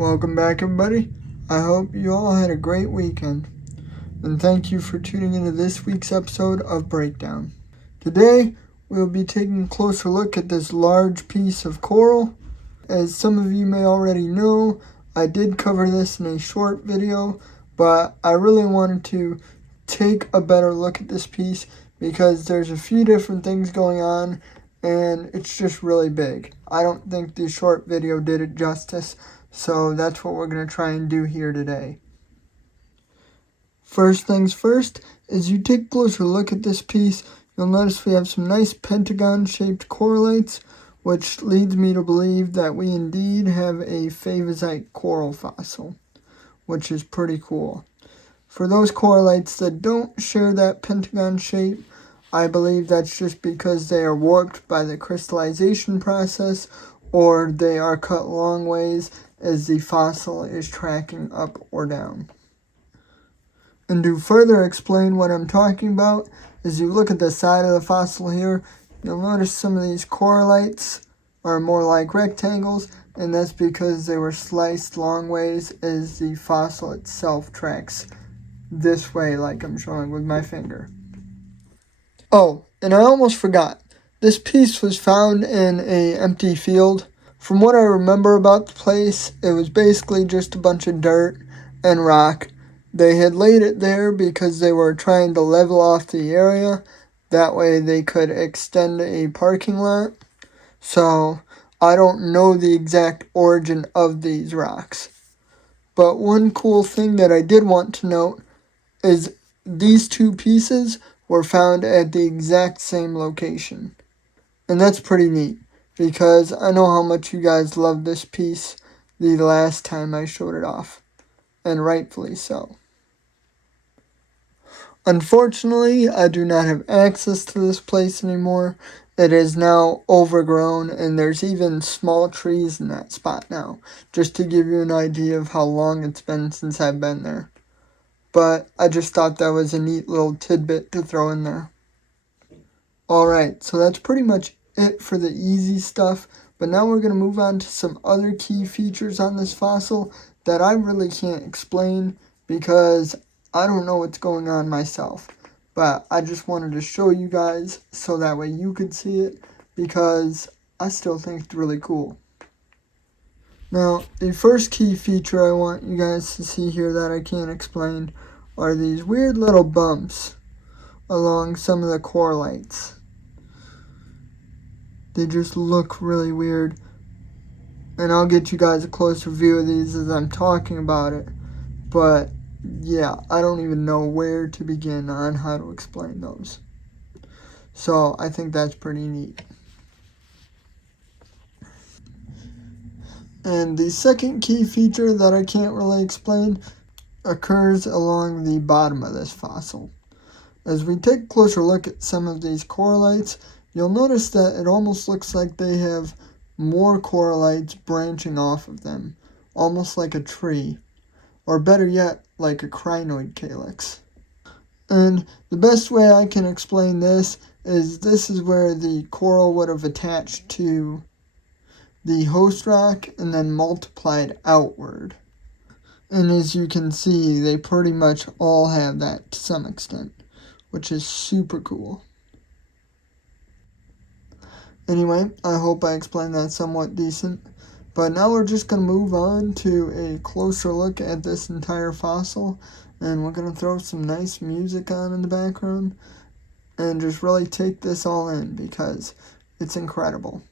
Welcome back, everybody. I hope you all had a great weekend. And thank you for tuning into this week's episode of Breakdown. Today, we'll be taking a closer look at this large piece of coral. As some of you may already know, I did cover this in a short video, but I really wanted to take a better look at this piece because there's a few different things going on and it's just really big. I don't think the short video did it justice, so that's what we're going to try and do here today. First things first, as you take a closer look at this piece, you'll notice we have some nice pentagon-shaped correlates, which leads me to believe that we indeed have a Favosite coral fossil, which is pretty cool. For those correlates that don't share that pentagon shape, I believe that's just because they are warped by the crystallization process, or they are cut long ways as the fossil is tracking up or down. And to further explain what I'm talking about, as you look at the side of the fossil here, you'll notice some of these correlates are more like rectangles, and that's because they were sliced long ways as the fossil itself tracks this way, like I'm showing with my finger. Oh, and I almost forgot. This piece was found in an empty field. From what I remember about the place, it was basically just a bunch of dirt and rock. They had laid it there because they were trying to level off the area. That way they could extend a parking lot. So I don't know the exact origin of these rocks. But one cool thing that I did want to note is these two pieces were found at the exact same location. And that's pretty neat, because I know how much you guys loved this piece the last time I showed it off, and rightfully so. Unfortunately, I do not have access to this place anymore. It is now overgrown, and there's even small trees in that spot now, just to give you an idea of how long it's been since I've been there. But I just thought that was a neat little tidbit to throw in there. Alright, so that's pretty much it for the easy stuff, but now we're going to move on to some other key features on this fossil that I really can't explain because I don't know what's going on myself. But I just wanted to show you guys so that way you could see it, because I still think it's really cool. Now, the first key feature I want you guys to see here that I can't explain are these weird little bumps along some of the correlates. They just look really weird, and I'll get you guys a closer view of these as I'm talking about it, but yeah, I don't even know where to begin on how to explain those. So I think that's pretty neat. And the second key feature that I can't really explain occurs along the bottom of this fossil. As we take a closer look at some of these correlates, you'll notice that it almost looks like they have more correlates branching off of them, almost like a tree, or better yet, like a crinoid calyx. And the best way I can explain this is where the coral would have attached to the host rock and then multiplied outward. And as you can see, they pretty much all have that to some extent, which is super cool. Anyway, I hope I explained that somewhat decent. But now we're just going to move on to a closer look at this entire fossil, and we're going to throw some nice music on in the background and just really take this all in because it's incredible.